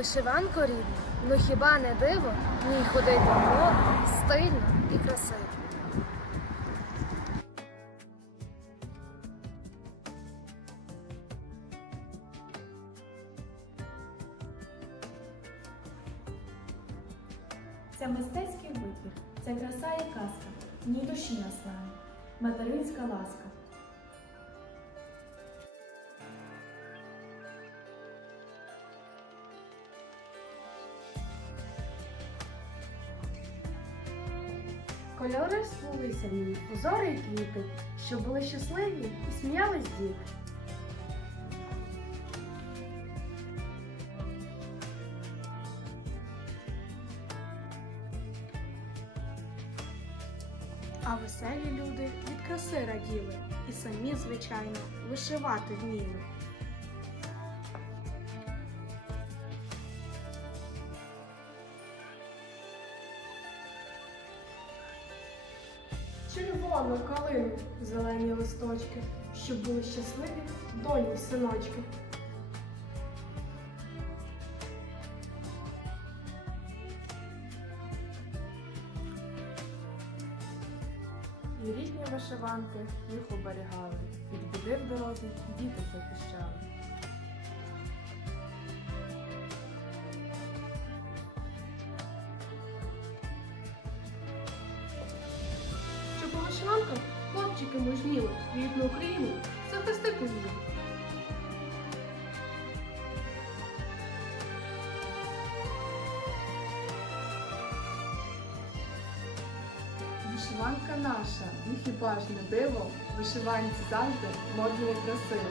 Вишиванко рідна, ну хіба не диво? Ній ходити модно, стильно і красиво. Це мистецький витвір, це краса і казка, в ній душі наснає, материнська ласка. Кольори сплулися в узори й квіти, щоб були щасливі і сміялись діти. А веселі люди від краси раділи і самі, звичайно, вишивати вміли. Червону калину, зелені листочки, щоб були щасливі доні синочки. І рідні вишиванки їх оберігали, від біди в дорозі діти захищали. Щоб хлопчики мужніли, рідну Україну захистити вміли. Вишиванка наша, ну хіба ж не диво, вишиванці завжди модно і красиво.